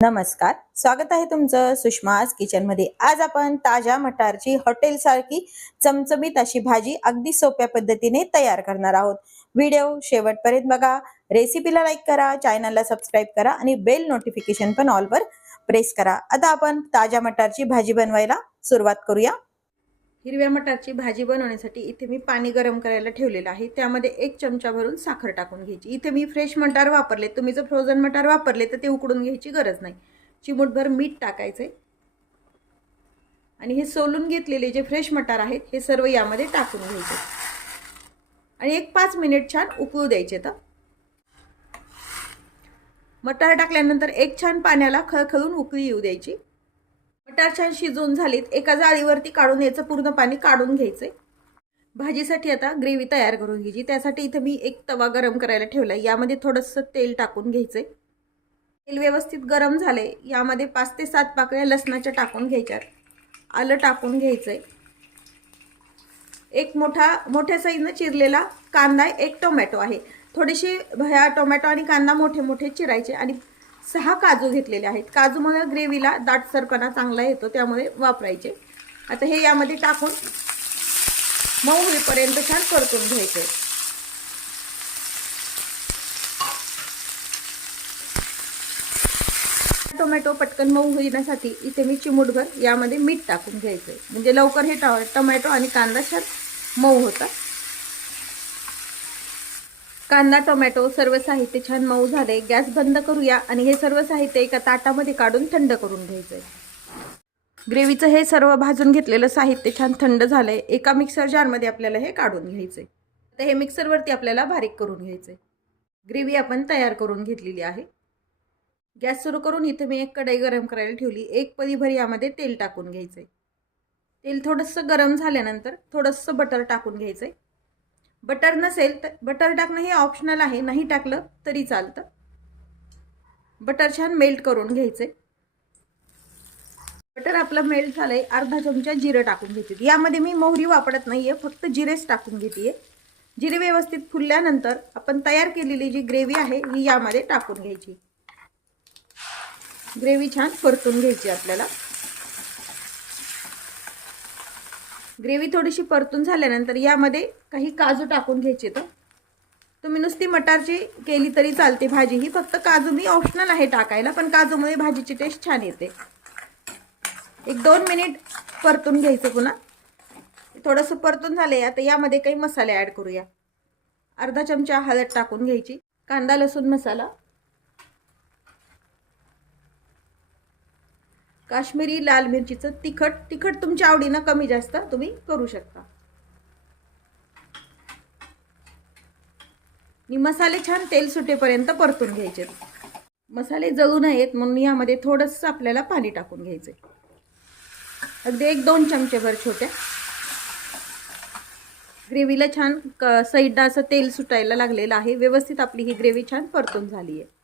नमस्कार, स्वागत आहे तुमचं सुषमाज किचनमध्ये। आज आपण ताज्या मटारची हॉटेल सारखी चमचमीत अशी भाजी अगदी सोप्या पद्धतीने तयार करणार आहोत। व्हिडिओ शेवटपर्यंत बघा, रेसिपीला लाईक करा, चॅनलला सबस्क्राईब करा आणि बेल नोटिफिकेशन पण ऑल वर प्रेस करा। आता आपण ताज्या मटारची भाजी बनवायला सुरुवात करूया। हिरव्या मटारची भाजी बनवण्यासाठी इथे मी पाणी गरम करायला ठेवलेलं आहे। त्यामध्ये 1 चमचा भरून साखर टाकून घ्यायची। इथे मी फ्रेश मटार वापरले, तुम्ही जर फ्रोझन मटार वापरले तर ते उकडून घ्यायची गरज नाही। चिमूटभर मीठ टाकायचे आणि हे सोलून घेतलेले जे फ्रेश मटार आहेत हे सर्व यामध्ये टाकून घ्यायचे आणि 1-5 मिनिट छान उकळू द्यायचे। तर मटार टाकल्यानंतर एक छान पाण्याला खळखळून उकळी येऊ द्यायची। मटार छान शिजून झालीत, एका जाळीवरती काढून याचं पूर्ण पाणी काढून घ्यायचे। भाजीसाठी आता ग्रेव्ही तयार करून घ्यायची। त्यासाठी इथे मी एक तवा गरम करायला ठेवला, यामध्ये थोडंसं तेल टाकून घ्यायचे। तेल व्यवस्थित गरम झाले, यामध्ये 5 ते 7 पाकळ्या लसणाच्या टाकून घ्यायच्यात। आलं टाकून घ्यायचे। एक मोठ्या साईजने चिरलेला कांदा, 1 टोमॅटो आहे। थोडीशी ह्या टोमॅटो आणि कांदा मोठे मोठे चिरायचे आणि 6 काजू घेतलेले आहेत। काजूमुळे ग्रेव्हीला दाटसरपणा चांगला येतो, त्यामुळे वापरायचे। आता हे यामध्ये टाकून मऊ होईपर्यंत छान परतून घ्यायचे। टोमॅटो पटकन मऊ होण्यासाठी इथे मी चिमूटभर यामध्ये मीठ टाकून घ्यायचे, म्हणजे लवकर हे टोमॅटो आणि कांदा छान मऊ होतात। कांदा टोमॅटो सर्व साहित्य छान मऊ झाले, गॅस बंद करूया आणि हे सर्व साहित्य एका ताटामध्ये काढून थंड करून घ्यायचे। ग्रेव्हीचं हे सर्व भाजून घेतलेलं साहित्य छान थंड झालंय, एका मिक्सर जारमध्ये आपल्याला हे काढून घ्यायचे। तर हे मिक्सरवरती आपल्याला बारीक करून घ्यायचे। ग्रेव्ही आपण तयार करून घेतलेली आहे। गॅस सुरू करून इथे मी एक कढई गरम करायला ठेवली, 1 पळीभर यामध्ये तेल टाकून घ्यायचे। तेल थोडंसं गरम झाल्यानंतर थोडंसं बटर टाकून घ्यायचे। बटर नसेल तर बटर टाकणं हे ऑप्शनल आहे, नाही टाकलं तरी चालतं। बटर छान मेल्ट करून घ्यायचे। बटर आपलं मेल्ट झालंय, अर्धा चमचा जिरे टाकून घ्यायचे। यामध्ये मी मोहरी वापरत नाहीये, फक्त जिरेच टाकून घेतेय। जिरे व्यवस्थित फुलल्यानंतर आपण तयार केलेली जी ग्रेव्ही आहे ही यामध्ये टाकून घ्यायची। ग्रेव्ही छान परतून घ्यायची आपल्याला। ग्रेव्ही थोडीशी परतून झाल्यानंतर यामध्ये काही काजू टाकून घ्यायचे। तर तुम्ही नुसती मटारची केली तरी चालते भाजी ही, फक्त काजू मी ऑप्शनल आहे टाकायला, पण काजूमुळे भाजीची टेस्ट छान येते। 1-2 मिनिट परतून घ्यायचं। पुन्हा थोडंसं परतून झाले, आता यामध्ये काही मसाले ॲड करूया। अर्धा चमचा हळद टाकून घ्यायची, कांदा लसूण मसाला, काश्मीरी लाल मिरचीचं तिखट तुमच्या आवडीनं कमी जास्त तुम्ही करू शकता। आणि मसाले छान तेल सुटेपर्यंत परतून घ्यायचे। मसाले जळू नयेत म्हणून यामध्ये थोडंसं आपल्याला पाणी टाकून घ्यायचे, अगदी 1-2 चमचेभर छोट्या। ग्रेव्हीला छान साईडला असं तेल सुटायला लागलेलं आहे, व्यवस्थित आपली ही ग्रेव्ही छान परतून झाली आहे।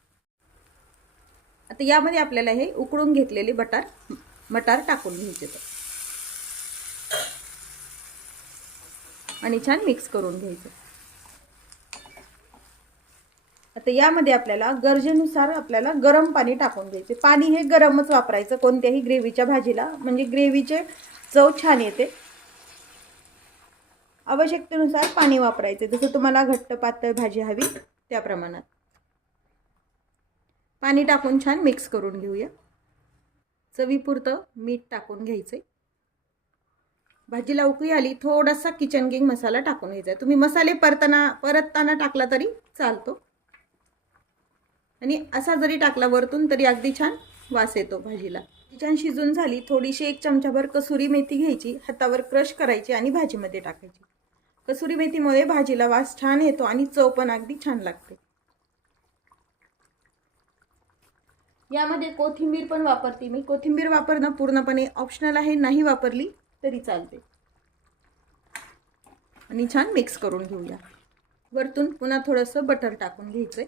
आता यामध्ये आपल्याला हे उकळून घेतलेले मटार टाकून घ्यायचे आणि छान मिक्स करून घ्यायचं। आता यामध्ये आपल्याला गरजेनुसार आपल्याला गरम पाणी टाकून घ्यायचे। पाणी हे गरमच वापरायचं कोणत्याही ग्रेव्हीच्या भाजीला, म्हणजे ग्रेव्हीचे चव छान येते। आवश्यकतेनुसार पाणी वापरायचे, जसं तुम्हाला घट्ट पातळ भाजी हवी त्या प्रमाणात। पाणी टाकून छान मिक्स करून घेऊया। चवीपुरतं मीठ टाकून घ्यायचे। भाजीला उकळी आली, थोडासा किचन किंग मसाला टाकून घ्यायचा। तुम्ही मसाले परतताना टाकला तरी चालतो आणि असा जरी टाकला वरतून तरी अगदी छान वास येतो भाजीला। छान शिजून झाली, थोडीशी 1 चमचाभर कसुरी मेथी घ्यायची, हातावर क्रश करायची आणि भाजीमध्ये टाकायची। कसुरी मेथीमुळे भाजीला वास छान येतो आणि चव पण अगदी छान लागते। यामध्ये कोथिंबीर पण वापरते मी, कोथिंबीर वापरणं पूर्णपणे ऑप्शनल आहे, नाही वापरली तरी चालते। आणि छान मिक्स करून घेऊया। वरतून पुन्हा थोडंसं बटर टाकून घ्यायचे।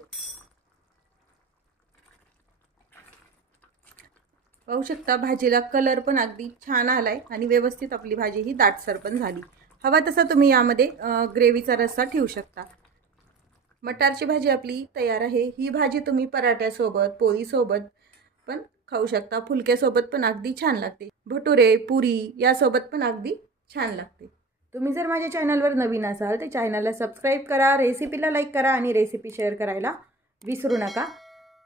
पाहू शकता भाजीला कलर पण अगदी छान आलाय आणि व्यवस्थित आपली भाजी ही दाटसर पण झाली। हवा तसा तुम्ही यामध्ये ग्रेव्हीचा रस्सा ठेवू शकता। मटारची भाजी आपली तयार आहे। ही भाजी तुम्ही पराठ्यासोबत, पोळीसोबत पण खाऊ शकता. फुलक्यासोबत पण अगदी छान लागते. भटुरे, पुरी यासोबत पण अगदी छान लागते. तुम्ही जर माझ्या चॅनलवर नवीन असाल तर चॅनलला सबस्क्राईब करा, रेसिपीला लाईक करा आणि रेसिपी शेअर करायला विसरू नका.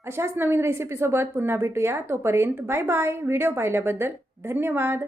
अशाच नवीन रेसिपीसोबत पुन्हा भेटूया. तोपर्यंत बाय बाय. व्हिडिओ पाहिल्याबद्दल धन्यवाद.